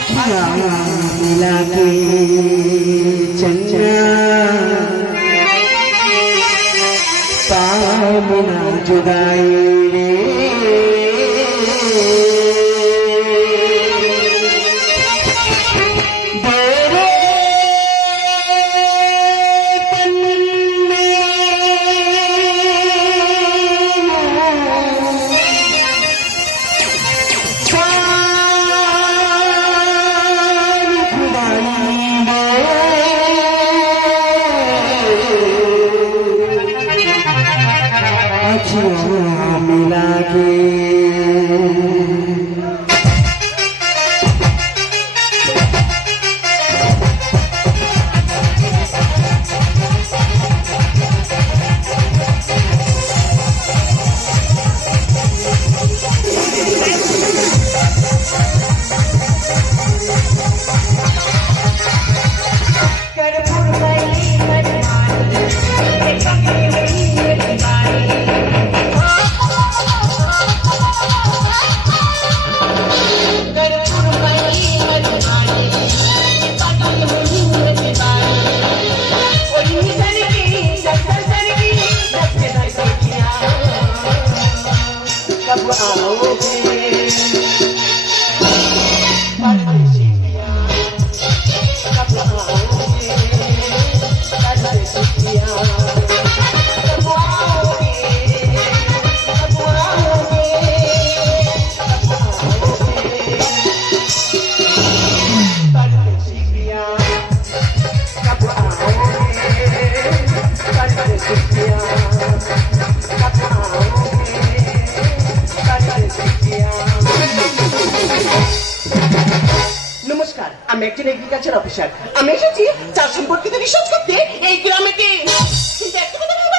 अखियाँ मिला के चन्ना पामिना जुदाई रे you. আমি একজন এগ্রিকালচার অফিসার আমি এসেছি চাষ সম্পর্কিত রিসার্চ করতে এই গ্রামেতে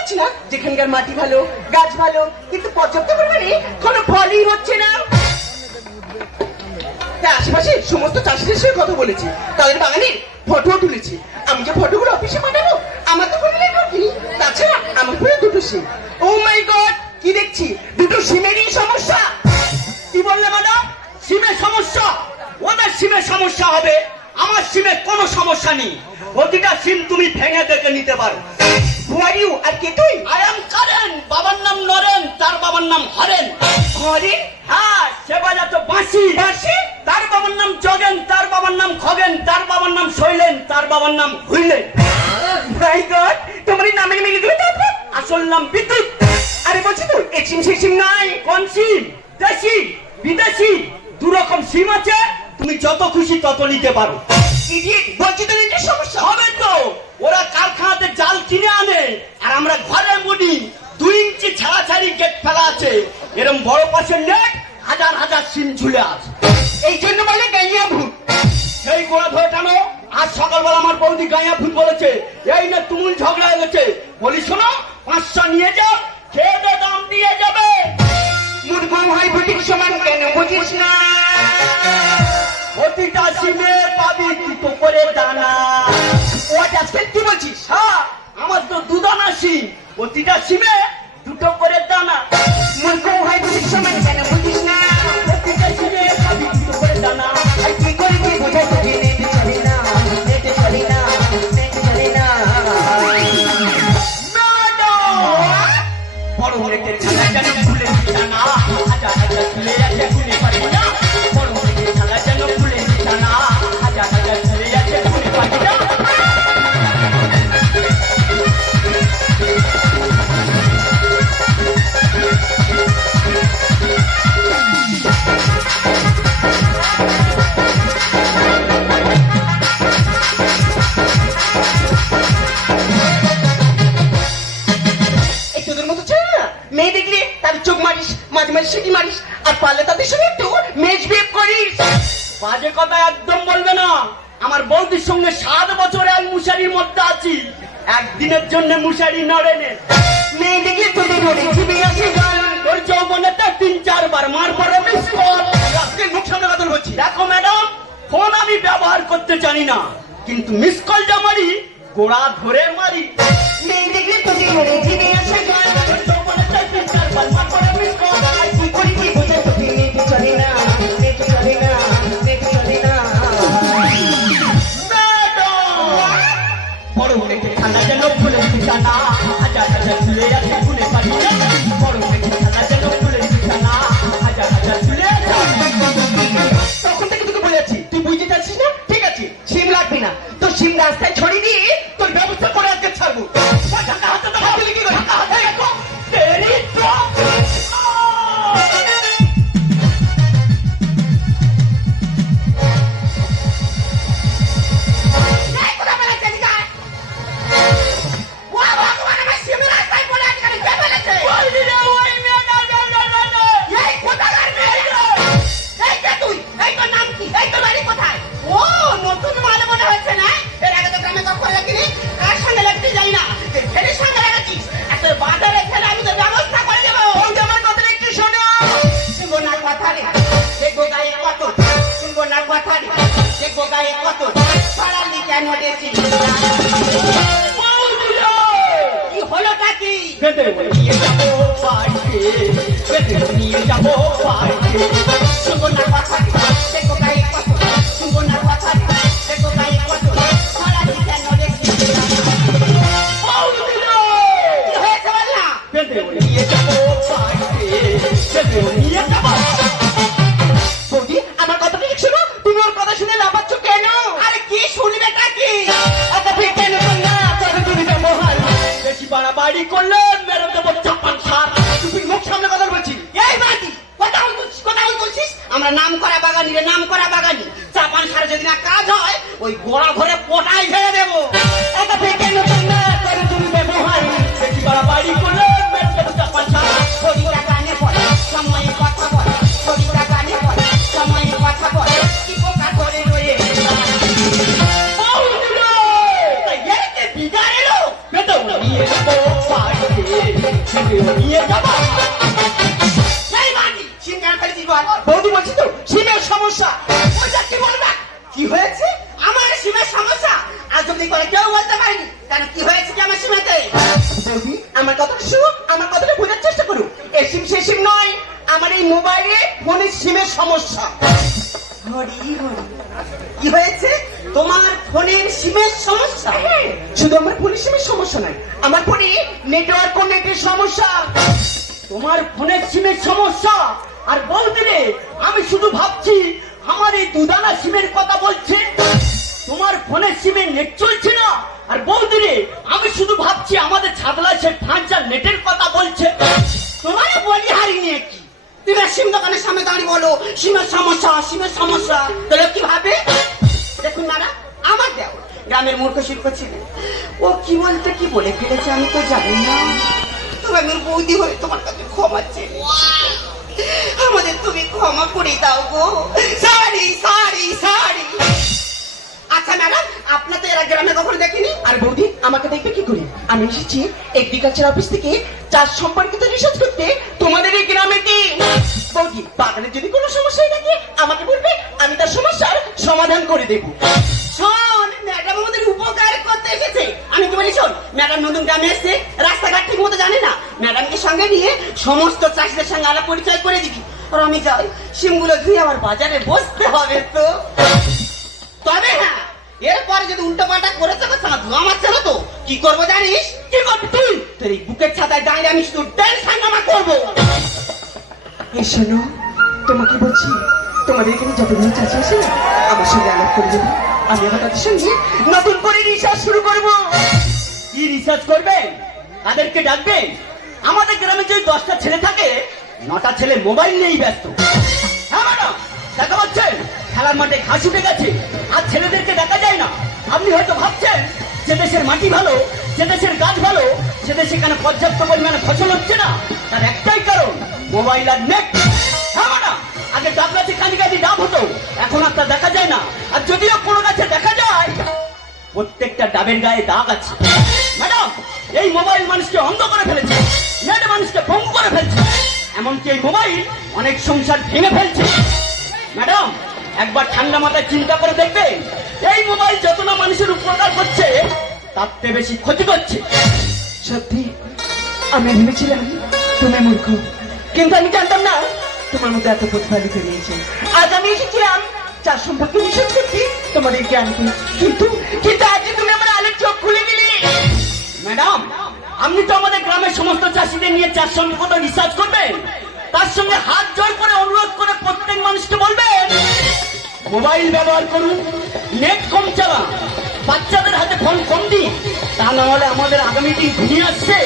কিন্তু না, যেখানকার মাটি ভালো, গাছ ভালো, কিন্তু পর্যাপ্ত পরিমাণে কোনো ফলই হচ্ছে না। আশেপাশে সমস্ত চাষিদের সঙ্গে কথা বলেছি, তাদের বাগানের ফটোও তুলেছি। আমি বাঁশি? তার বাবার নাম জগেন তার বাবার নাম খগেন তার বাবার নাম শৈলেন তার বাবার নাম হুইলেন। গড তোমার এই নামের মিলে দিলে আসল নাম বিদ্যুৎ। আরে বলছি তো এই সিম সেই সিম নয় কোন সিম? দেশি বিদেশি দু রকম সিম আছে তুমি যত খুশি তত নিতে পারো। বলছি তো নেটের সমস্যা। হবে তো ওরা কারখানাতে জাল কিনে আনে আর আমরা ঘরে মুড়ি দুই ইঞ্চি ছাড়াছাড়ি গেট ফেলা আছে। এরম বড় পাশের সিম ঝুলে আছে। এই জন্য বলে গাইয়া ভূত। সেই গোড়া ধরে টানো। আজ সকালবেলা আমার বৌদি গাঁয়া ভূত বলেছে, এই না তুমুল ঝগড়া হয়ে গেছে বলি শোনো, পাঁচশো নিয়ে যাও, খেয়ে দাম দিয়ে যাবে। হয় ভূতির সমান কেন, বুঝিস না। সিমে পাবি দুটো করে দানা। ও আজকে কি বলছিস? হ্যাঁ আমার তো দুদানা সিম। প্রতিটা সিমে দুটো করে দানা। মূর্খ হয় ভূতির সমান কেন, বুঝিস দুটো সিটি আর পারলে তাদের সঙ্গে একটু মেজ বিহেভ করিস। বাজে কথা একদম বলবে না। আমার বৌদির সঙ্গে সাত বছর এক মুশারির মধ্যে আছি। একদিনের জন্য মুশারি নড়ে নে মেয়ে দেখলে মনে জিভে আসে যৌবনেতে তিন চারবার মার পরে মিস কল আজকে মুখ সামনে দেখো ম্যাডাম ফোন আমি ব্যবহার করতে জানি না। কিন্তু মিস কল যা মারি গোড়া ধরে মারি। মেয়ে দেখলে তোদের মনে জিভে আসে বেঁধে নিয়ে যাব বাড়িতে বেঁধে নিয়ে যাব বাড়িতে সুগনার কথা আমরা নাম করা বাগানি রে নাম করা বাগানি। চাপান সারে যদি না কাজ হয় ওই গোড়া ঘরে পটাই ফেলে দেবো। এত তুমি করলে সার। গানে পড়ে সময় কথা বলে। ছবিটা গানে পড়ে সময় কথা বলে। কি পোকা ধরে রয়ে তাই এতে বিগাড় এলো। বেঁধে নিয়ে যাব নিয়ে যাব। বৌদি বলছি তো, সিমের সমস্যা। কি বলবে? কি হয়েছে? আমার সীমের সমস্যা। আজ অব্দি করে কেউ বলতে পারেনি কেন কি হয়েছে কি আমার সীমাতে? বৌদি, আমার কথাটা শুনো আমার কথাটা বোঝার চেষ্টা করো এই সিম, সে সিম নয়, আমার এই মোবাইলে ফোনের সিমের সমস্যা। কি হয়েছে? তোমার ফোনের সিমের সমস্যা? শুধু আমার ফোনের সিমের সমস্যা নাই আমার ফোনে নেটওয়ার্ক নেটের সমস্যা। তোমার ফোনের সিমের সমস্যা। আর বলতে আমি শুধু ভাবছি, আমার এই দুদানা সিমের কথা বলছে। তোমার ফোনের সিমে নেট চলছে না? আর বলতে রে, আমি শুধু ভাবছি, আমাদের ছাদলা সে ফাঁচার নেটের কথা বলছে। তোমার বলি হারিয়ে কি? তুমি সিম দোকানের সামনে দাঁড়িয়ে বলো, সিমের সমস্যা সিমের সমস্যা। তাহলে কি ভাবে? দেখুন না আমার দেও গ্রামের মূর্খ শিল্প ছিল। ও কি বলতে, কি বলে ফেলেছে আমি তো জানি না। ওর বৌদি হয়ে তোমার কাছে ক্ষমা চেয়ে তুমি ক্ষমা করে দাও গো। সারি সারি সারি। আচ্ছা ম্যাডাম, আপনার তো এরা গ্রামে কখনো দেখিনি? আর বৌদি, আমাকে দেখবে কি করে? আমি এসেছি এগ্রিকালচার অফিস থেকে চাষ সম্পর্কিত রিসার্চ করতে। তোমাদের এই গ্রামে কি? বৌদি, বাগানে যদি কোনো সমস্যা থাকে আমাকে বলবে, আমি তার সমস্যার সমাধান করে দেবো। শোন, ম্যাডাম আমাদের উপকার করতে এসেছে। আমি তো বলি, শোন, ম্যাডাম নতুন গ্রামে এসছে, রাস্তাঘাট ঠিক মতো জানে না। ম্যাডামকে সঙ্গে নিয়ে সমস্ত চাষিদের সঙ্গে আলাপ পরিচয় করে দিবি। আমি যাই। সিমগুলো ধুয়ে আমার বাজারে বসতে হবে তো। তবে হ্যাঁ এরপরে যদি উল্টো পাল্টা করেছে তাহলে ধোয়া তো। কি করব জানিস? কি করবি তুই? তোর এই বুকের ছাতায় দাঁড়িয়ে আমি শুধু টেনশন নামা করব। এই শোনো, তোমাকে বলছি, তোমাদের এখানে যতগুলো চাষি আছে আমার সঙ্গে আলাপ করে দেবে। আমি আমার তাদের সঙ্গে নতুন করে রিসার্চ শুরু করব। কি রিসার্চ করবে? তাদেরকে ডাকবে? আমাদের গ্রামে যে দশটা ছেলে থাকে নটা ছেলে মোবাইল নিয়েই ব্যস্ত। হ্যাঁ ম্যাডাম দেখা পাচ্ছে খেলার মাঠে ঘাস উঠে গেছে। আর ছেলেদেরকে দেখা যায় না। আপনি হয়তো ভাবছেন, যে দেশের মাটি ভালো, যে দেশের গাছ ভালো সে দেশে কেন পর্যাপ্ত পরিমাণে ফসল হচ্ছে না, তার একটাই কারণ, মোবাইল আর নেট। হ্যাঁ আগে ডাব গাছে কানি কানি ডাব হতো, এখন আর তা দেখা যায় না। আর যদিও কোনো গাছে দেখা যায়, প্রত্যেকটা ডাবের গায়ে দাগ আছে। ম্যাডাম, এই মোবাইল মানুষকে অন্ধ করে ফেলেছে, নেট মানুষকে পঙ্গু করে ফেলছে। এমনকি এই মোবাইল অনেক সংসার ভেঙে ফেলছে। ম্যাডাম একবার ঠান্ডা মাথায় চিন্তা করে দেখবেন এই মোবাইল যত না মানুষের উপকার করছে তার থেকে বেশি ক্ষতি করছে। সত্যি আমি ভেবেছিলাম তুমি মূর্খ। কিন্তু আমি জানতাম না তোমার মধ্যে এত প্রতিফলিত রয়েছে আজ আমি এসেছিলাম চার সম্পর্কে রিসার্চ করতে তোমাদেরকে আনতে কিন্তু কিন্তু আজ তুমি আমার আলোর চোখ খুলে দিলে ম্যাডাম আপনি তো আমাদের গ্রামের সমস্ত চাষিদের নিয়ে চাষ সম্পর্ক রিসার্চ করবেন। তার সঙ্গে হাত জোর করে অনুরোধ করে প্রত্যেক মানুষকে বলবেন মোবাইল ব্যবহার করুন নেট কম চালান, বাচ্চাদের হাতে ফোন কম দিন, তা না হলে আমাদের আগামী দিন ঘুমিয়ে আসছে।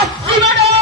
আসছি madam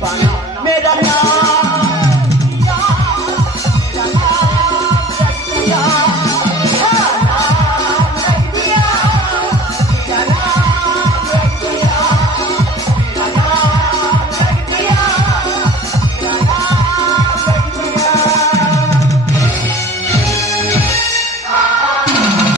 banana. Me da la.